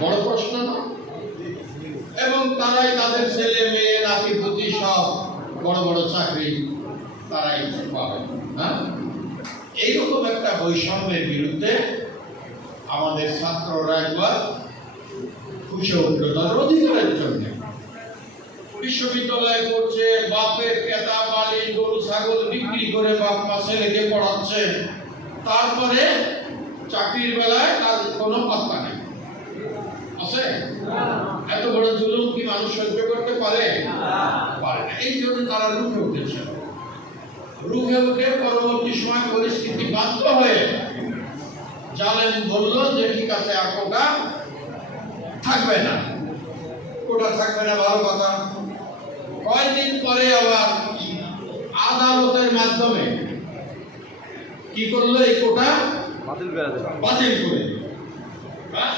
বড় প্রশ্ন না? এবং তারাই তাদের ছেলে, মেয়ে, নাতি, পুতি সব বড় বড় চাকরি তারাই পাবে হ্যাঁ? এইরকম একটা বৈষম্যের বিরুদ্ধে আমাদের ছাত্ররা একবার খুশি উঠল তাদের অধিকারের জন্য। বিশ্ববিদ্যালয়ে পড়ছে, বাপের কেতা, বালি, গরু, ছাগল বিক্রি করে বাপ মা ছেলেকে পড়াচ্ছে। তারপরে চাকরির বেলায় তার কোনো পাত্তা নেই। আছে? এত বড় জুলুম কি মানুষ সহ্য করতে পারে? পারে না। এই জন্য তারা রুখে উঠেছে। রুখে উঠে পরবর্তী সময় পরিস্থিতি বাধ্য হয়ে জালেম বলল যে ঠিক আছে আর কোটা থাকবে না। কোটা থাকবে না ভালো কথা। কয়দিন পরে আবার আদালতের মাধ্যমে কি করল এই কোটা? বাতিল করে বাতিল করে হ্যাঁ?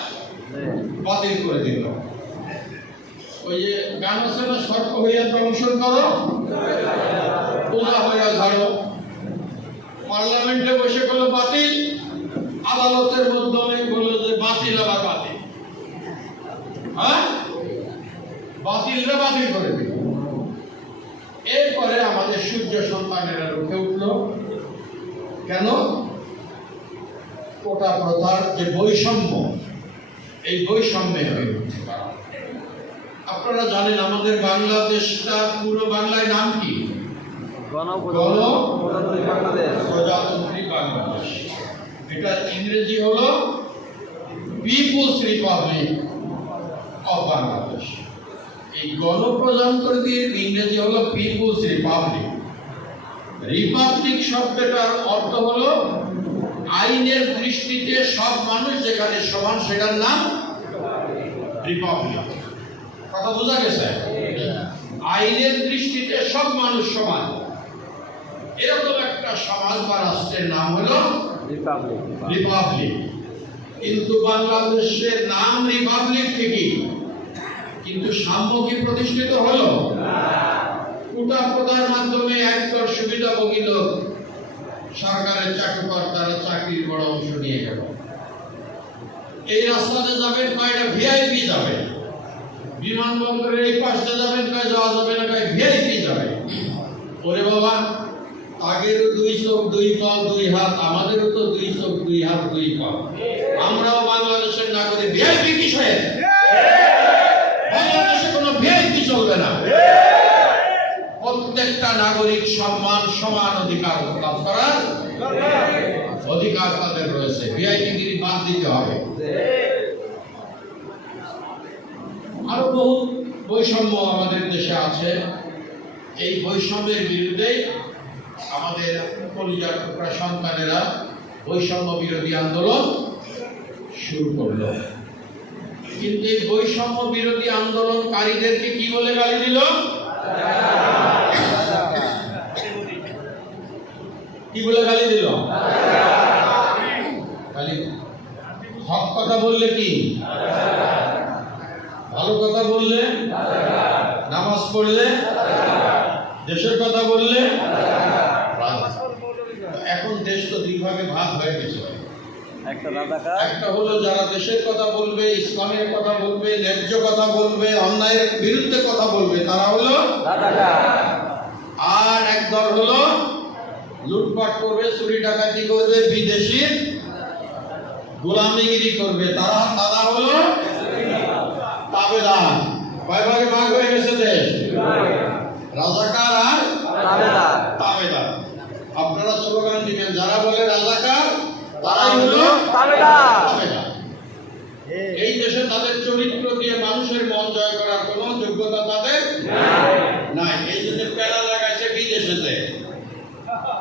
বাতিল করে দিল। ওই যে গান আছে না, সর্প হইয়া দংশন করো, পূজা হইয়া ঝাড়ো। পার্লামেন্টে বসে করল বাতিল। আদালতের মাধ্যমে বলল যে, বাতিল আবার বাতিল। হ্যাঁ? বাতিলটা বাতিল করে দিল। এরপরে আমাদের সূর্য সন্তানেরা রুখে উঠল। কেন? কোটা প্রথার যে বৈষম্য এই বৈষম্যে হয়ে উঠছে কারণ আপনারা জানেন আমাদের বাংলাদেশটা পুরো বাংলায় নাম কি? প্রজাতন্ত্রী বাংলাদেশ। এটা ইংরেজি হলো পিপুলস রিপাবলিক অফ বাংলাদেশ এই গণপ্রজাতন্ত্রীর ইংরেজি হলো পিপুলস রিপাবলিক রিপাবলিক শব্দটার অর্থ হলো আইনের দৃষ্টিতে সব মানুষ যেখানে সমান সেটার নাম রিপাবলিক কথা বোঝা গেছে? আইনের দৃষ্টিতে সব মানুষ সমান। এরকম একটা সমাজ বা রাষ্ট্রের নাম হলো রিপাবলিক কিন্তু বাংলাদেশের নাম রিপাবলিক ঠিকই। কিন্তু সাম্য কি প্রতিষ্ঠিত হলো? কোটা প্রদার মাধ্যমে একদল সুবিধাভোগী লোক সরকারের চাকরি তারা চাকরির বড় অংশ নিয়ে গেল। এই রাস্তাতে যাবেন কয়টা? ভিআইপি যাবে বিমানবন্দরের এই পাশে যাবেন কয়? যাওয়া যাবে না কয়? ভিআইপি যাবে ওরে বাবা, আগেরও দুই চোখ, দুই পা দুই হাত, আমাদেরও তো দুই চোখ, দুই হাত, দুই পা আমরাও বাংলাদেশের নাগরিক ভিআইপি কিসের বাংলাদেশে কোনো ভিআইপি চলবে না প্রত্যেকটা নাগরিক সম্মান, সমান অধিকার লাভ করার অধিকার তাদের রয়েছে। ভিআইপি গিরি বাদ দিতে হবে। আরও বহু বৈষম্য আমাদের দেশে আছে। এই বৈষম্যের বিরুদ্ধে আমাদের কলিজার সন্তানেরা বৈষম্য বিরোধী আন্দোলন শুরু করল। কিন্তু এই বৈষম্য বিরোধী আন্দোলনকারীদেরকে কি বলে গালি দিল? কি বলে গালি দিল? গালি হক কথা বললে কি? ভালো কথা বললে? নামাজ পড়লে? দেশের কথা বললে? এখন দেশ তো দুই ভাগে ভাগ হয়ে গেছে। একটা হলো যারা দেশের কথা বলবে ইসলামের কথা বলবে ন্যায্য কথা বলবে অন্যায়ের বিরুদ্ধে কথা বলবে তারা হলো আর একদল হলো লুটপাট করবে চুরি ডাকাতি করবে বিদেশির গোলামিগিরি করবে। তারা তারা হলো তাবেদার। কয় ভাগে ভাগ হয়ে গেছে দেশ? রাজাকার আর তাবেদার। আপনারা স্লোগান দিবেন যারা বলে রাজাকার তারাই হলো তাবেদার। এই দেশে তাদের চরিত্র দিয়ে মানুষের মন জয় করার কোনো যোগ্যতা তাদের নাই এই জন্য পেলা লাগাইছে বিদেশেতে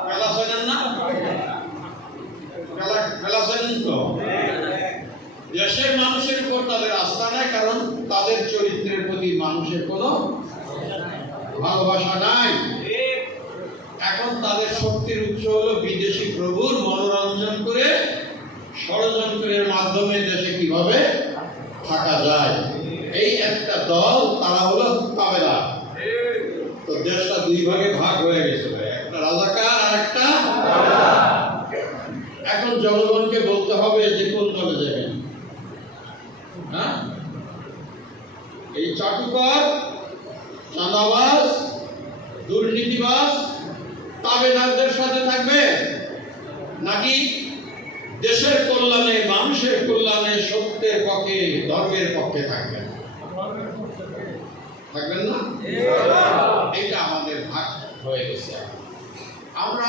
পেলা চেনেন না পেলা পেলা তো দেশের মানুষের উপর তাদের আস্থা নাই, কারণ তাদের চরিত্রের প্রতি মানুষের কোনো ভালোবাসা নাই। এখন তাদের শক্তির উৎস হলো বিদেশি প্রভুর মনোরঞ্জন করে ষড়যন্ত্রের মাধ্যমে দেশে কীভাবে থাকা যায়। এই একটা দল, তারা হলো তাবেলা। তো দেশটা দুই ভাগে ভাগ হয়ে গেছে ভাই। একটা রাজাকার আর একটা এখন জনগণকে বলতে হবে যে কোন দলে যাবেন। হ্যাঁ? এই চাটুকার চাঁদাবাজ দুর্নীতিবাজ তাবেদারদের সাথে থাকবে? নাকি দেশের কল্যাণে মানুষের কল্যাণে সত্যের পক্ষে ধর্মের পক্ষে থাকবেন? থাকবেন না? এটা আমাদের ভাগ হয়ে গেছে। আমরা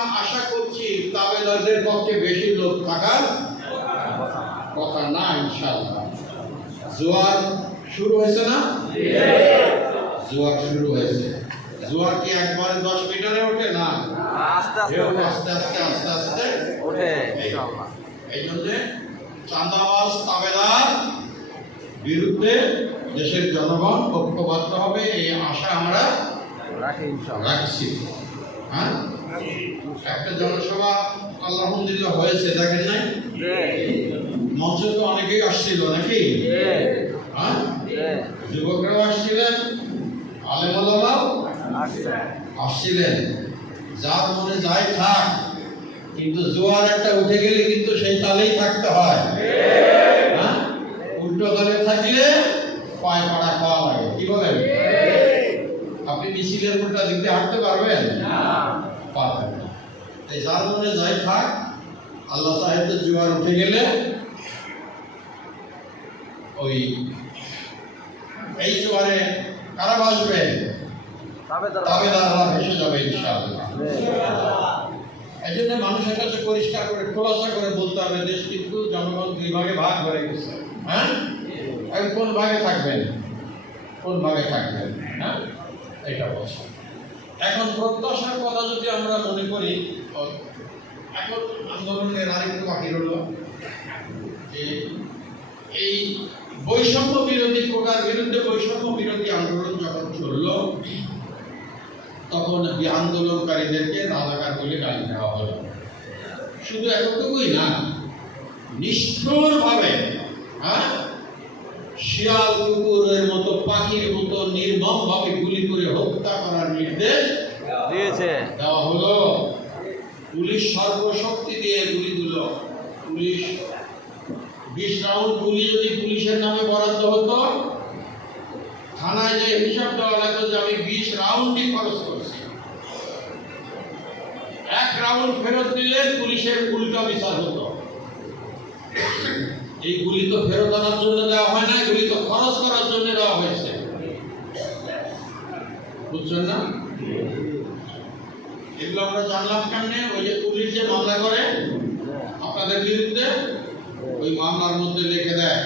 তাবেদারদের পক্ষে বেশি লোক থাকার কথা না ইনশাআল্লাহ। জোয়ার শুরু হয়েছে না? জোয়ার শুরু হয়েছে। জোয়ার কি একবারে দশ মিটারে ওঠে না? আস্তে আস্তে। আস্তে আস্তে আস্তে ওঠে এই- জন্য চাঁদাবাজ তাবেদার বিরুদ্ধে দেশের জনগণ ঐক্যবদ্ধ হবে এই আশা আমরা রাখি রাখছি। হ্যাঁ একটা জনসভা আলহামদুলিল্লাহ হয়েছে, দেখেন নাই? মঞ্চে তো অনেকেই আসছিল নাকি? হ্যাঁ? যুবকরাও আসছিলেন আলেমালাও আসছে আসছিলেন। যার মনে যাই থাক, কিন্তু জোয়ার একটা উঠে গেলে কিন্তু সেই তালেই থাকতে হয়। হ্যাঁ? উল্টো দলে থাকলে পায়ে পাড়া খাওয়া লাগে। মিছিলের উল্টা দিক দিয়ে হাঁটতে পারবেন? পারবেন না। তাই যার মনে যাই থাক আল্লাহ সাহেবের জোয়ার উঠে গেলে ওই এই জোয়ারে কারা বাসবে তাবেদাররা। ভেসে যাবে ইনশাআল্লাহ। এই জন্য মানুষের কাছে পরিষ্কার করে খোলাসা করে বলতে হবে দেশ কিন্তু জনগণ দুই ভাগে ভাগ হয়ে গেছে। হ্যাঁ? কোন ভাগে থাকবেন? কোন ভাগে থাকবেন? হ্যাঁ? এটা বলছে। এখন প্রত্যাশার কথা যদি আমরা মনে করি এখন আন্দোলনের আরেকটু বাকি রইল, যে এই বৈষম্য বিরোধী কোটার বিরুদ্ধে বৈষম্য বিরোধী আন্দোলন যখন চলল, তখন আন্দোলনকারীদেরকে রাজাকার বলে গালি দেওয়া হলো। শুধু এতটুকুই না, নিষ্ঠুরভাবে হ্যাঁ শিয়াল কুকুরের মতো পাখির মতো নির্মমভাবে গুলি করে হত্যা করার নির্দেশ দিয়েছে। দেওয়া হলো। পুলিশ সর্বশক্তি দিয়ে গুলি দিল। পুলিশ বিশ রাউন্ড গুলি যদি পুলিশের নামে বরাদ্দ হতো থানায় যে হিসাব দেওয়া লাগতো যে আমি বিশ রাউন্ডই খরচ করছি। এক রাউন্ড ফেরত দিলে পুলিশের উল্টা বিচার হতো। এই গুলি তো ফেরত আনার জন্য দেওয়া হয় না গুলি তো খরচ করার জন্য দেওয়া হয়েছে। বুঝছেন না? এগুলো আমরা জানলাম কেমনে? ওই যে পুলিশ যে মামলা করে, আপনাদের বিরুদ্ধে, ওই মামলার মধ্যে লিখে দেয়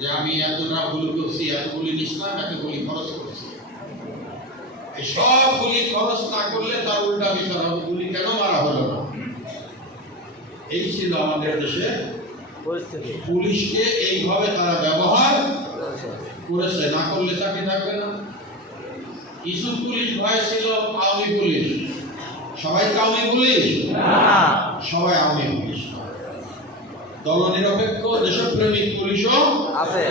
যে আমি এতটা ভুল করছি এতগুলি নিছিলাম এতগুলি খরচ করছি। এই সব গুলি খরচ না করলে তার উল্টা বিচার হবে। গুলি কেন মারা হলো না? এই ছিল আমাদের দেশে পুলিশকে এইভাবে তারা ব্যবহার করেছে না করলে চাকরি থাকবে না। কিছু পুলিশ ভয় ছিল আওয়ামী পুলিশ। সবাই আওয়ামী পুলিশ? সবাই আওয়ামী পুলিশ। দলনিরপেক্ষ দেশপ্রেমিক পুলিশও আছে।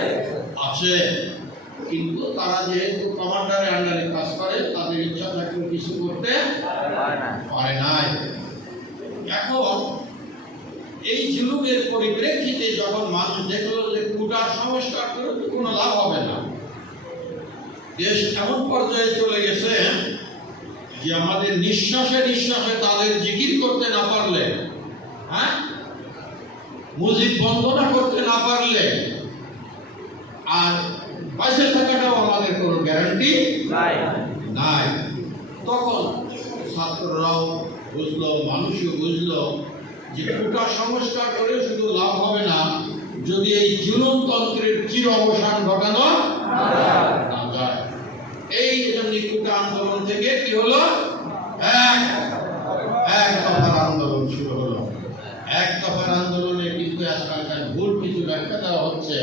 আছে। কিন্তু তারা যেহেতু কমান্ডারের আন্ডারে কাজ করে তাদের ইচ্ছা থাকলেও কিছু করতে পারে নাই। এখন এই জুলুমের পরিপ্রেক্ষিতে যখন মানুষ দেখল যে কুটার সংস্কার করে তো কোনো লাভ হবে না দেশ এমন পর্যায়ে চলে গেছে যে আমাদের নিঃশ্বাসে নিঃশ্বাসে তাদের জিকির করতে না পারলে হ্যাঁ? মুজিব বন্দনা করতে না পারলে আর বাইসে থাকাটাও আমাদের কোনো গ্যারান্টি নাই। নাই। তখন ছাত্ররাও বুঝলো মানুষও বুঝলো যে কোটা সংস্কার করে শুধু লাভ হবে না, যদি এই জুলুমতন্ত্রের চির অবসান ঘটানো না যায়। এই জন্য কোটা আন্দোলন থেকে কি হলো? এক এক দফার আন্দোলন শুরু হলো। এক দফার আন্দোলনে কিন্তু আজকালকার ভুল কিছু ব্যাখ্যা দেওয়া হচ্ছে।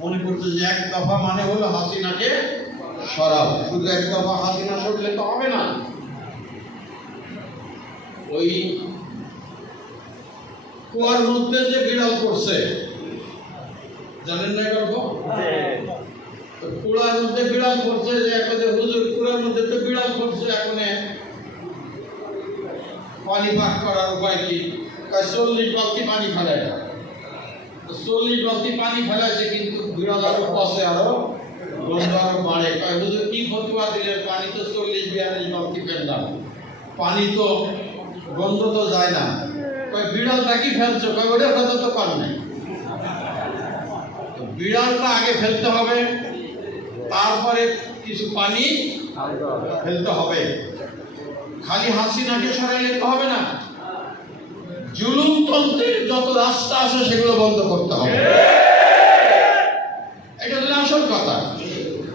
মনে করছে যে এক দফা মানে হলো হাসিনাকে সরাও। শুধু এক দফা হাসিনা সরলে তো হবে না। ওই কুয়ার মধ্যে যে বিড়াল করছে জানেন না গল্প? কুড়ার মধ্যে বিড়াল করছে যে এখন হুজুর কুড়ার মধ্যে তো বিড়াল করছে এখন পানি পাক করার উপায় কি? চল্লিশ বালতি পানি ফেলায় না। চল্লিশ বালতি পানি ফেলাইছে কিন্তু বিড়াল আরও পচে আরও গন্ধ আরও বাড়ে। হুজুর কি ফতুয়া দিলেন? পানি তো চল্লিশ বিয়াল্লিশ বালতি ফেললাম। পানি তো গন্ধ তো যায় না। কয় বিড়ালটা কি ফেলছো? কয় ওটা কথা তো পার নাই। বিড়ালটা আগে ফেলতে হবে, তারপরে কিছু পানি ফেলতে হবে। খালি হাসিনাকে সরাইলে তো হবে না। জুলুমতন্ত্রের যত রাস্তা আছে, সেগুলো বন্ধ করতে হবে। এটা হলো আসল কথা।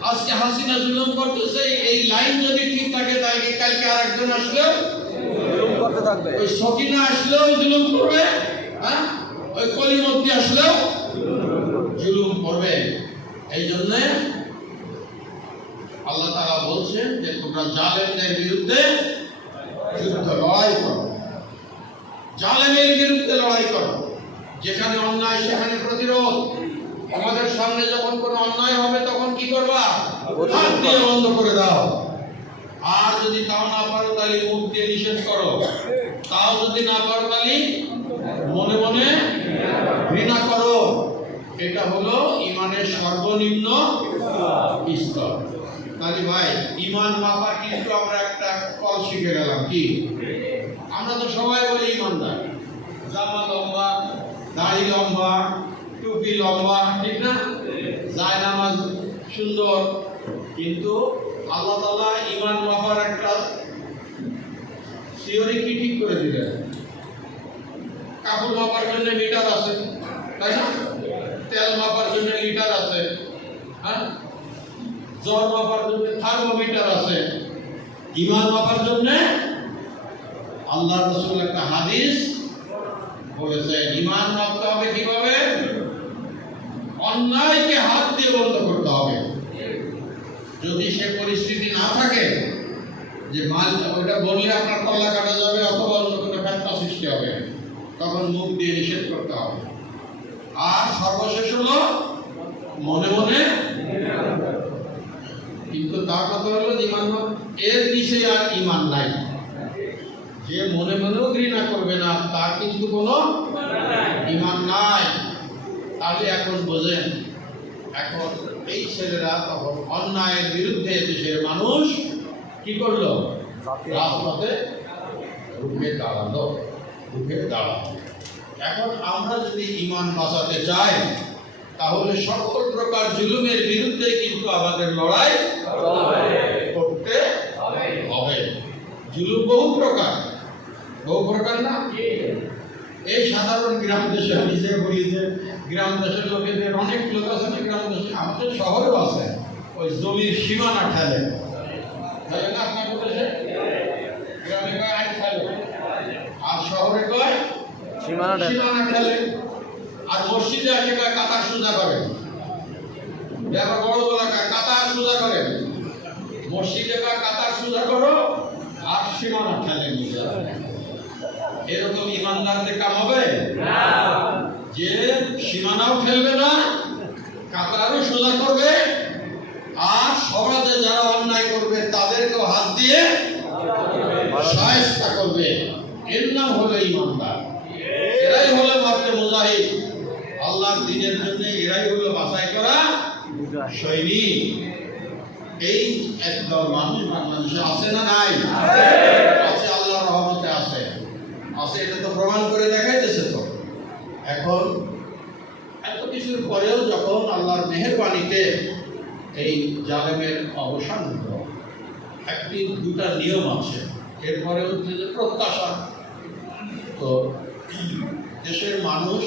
আজকে হাসিনা জুলুম করতেছে, এই লাইন যদি ঠিক থাকে, তাহলে কালকে আর একজন আসলেও করতে থাকবে। ওই সকিনা আসলেও জুলুম করবে হ্যাঁ? ওই কলিমতি আসলেও জুলুম করবে। এই জন্যে আল্লাহ তাআলা বলছেন যে তোমরা জালেমদের বিরুদ্ধে যুদ্ধ লড়াই করো। জালেমের বিরুদ্ধে লড়াই করো। যেখানে অন্যায় সেখানে প্রতিরোধ। আমাদের সামনে যখন কোনো অন্যায় হবে তখন কি করবা? হাত দিয়ে বন্ধ করে দাও। আর যদি তাও না পারো তাহলে মুখ দিয়ে নিষেধ করো। তাও যদি না পারো তাহলে মনে মনে ঘৃণা করো। এটা হলো ইমানের সর্বনিম্ন স্তর। তাহলে ভাই, ইমান মাপার কিন্তু আমরা একটা কল শিখে গেলাম, কি? আমরা তো সবাই বলি ইমানদার। জামা লম্বা, দাড়ি লম্বা, টুপি লম্বা, ঠিক না? যায় নামাজ সুন্দর, কিন্তু আল্লাহ তাআলা ইমান মাপার একটা থিওরি কি ঠিক করে দিলেন? কাপড় মাপার জন্য মিটার আছে, তাই না? তেল মাপার জন্য লিটার আছে হ্যাঁ? জ্বর মাপার জন্য থার্মোমিটার আছে। ইমান মাপার জন্য আল্লাহ রসুল একটা হাদিস বলেছে ইমান মাপতে হবে কীভাবে? অন্যায়কে হাত দিয়ে বন্ধ করতে হবে। যদি সে পরিস্থিতি না থাকে, যে মাল ওটা বললে আপনার কল্লা কাটা যাবে অথবা অন্য কোনো ফ্যাক্টা সৃষ্টি হবে, তখন মুখ দিয়ে নিষেধ করতে হবে। আর সর্বশেষ হলো, মনে মনে, কিন্তু তার কথা হলো ইমান এর নিচে আর ইমান নাই। যে মনে মনেও ঘৃণা করবে না, তার কিন্তু কোনো ইমান নাই। তাহলে এখন বোঝেন, এখন এই ছেলেরা তখন অন্যায়ের বিরুদ্ধে দেশের মানুষ কি করল? রাজপথে রুখে দাঁড়াল রুখে দাঁড়াল। এখন আমরা যদি ইমান বাঁচাতে চাই তাহলে সকল প্রকার জুলুমের বিরুদ্ধে কিন্তু আমাদের লড়াই করতে হবে। জুলুম বহু প্রকার। বহু প্রকার না? এই সাধারণ গ্রাম দেশে আমি যে বলি যে গ্রাম দেশের লোকেদের অনেক লোক আছে গ্রাম দেশে আমাদের শহরেও আছে। ওই জমির সীমানা ঠেলে। আপনার দেশে গ্রামে কয় আইন ঠেলে? আর শহরে কয়? সীমানা ঠেলে। আর মসজিদে আসে কয় কাতার সোজা করে। এবার বড় বলা কাতার সোজা করে। মসজিদে কয় কাতার সোজা করো আর সীমানা ঠেলে নিয়ে যাবে এরকম ইমানদারদের কাম হবে? যে সীমানাও ফেলবে না কাতারও সোজা করবে আর সমাজে যারা অন্যায় করবে তাদেরকেও হাত দিয়ে সাহেস্তা করবে। এর নাম হলো ইমানদার। এরাই হলো মাত্র মুজাহিদ। আল্লাহর দিনের জন্য এরাই হলো বাছাই করা। সৈনিক। এই একদল মানুষ বাংলাদেশে আছে না নাই আছে আল্লাহর রহমতে আছে আছে এটা তো প্রমাণ করে দেখাইতেছে তো। এখন এত কিছুর পরেও যখন আল্লাহর মেহেরবানিতে এই জালেমের অবসান হলো, একটি দুটা নিয়ম আছে। এরপরে হচ্ছে যে প্রত্যাশা। তো দেশের মানুষ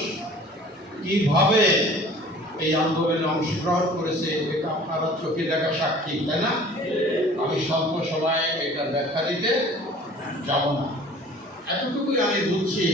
কীভাবে এই আন্দোলনে অংশগ্রহণ করেছে, এটা আপনারা চোখে দেখা সাক্ষী, তাই না? আমি স্বল্প সময়ে এটা ব্যাখ্যা দিতে যাব না। এতটুকুই আমি বুঝছি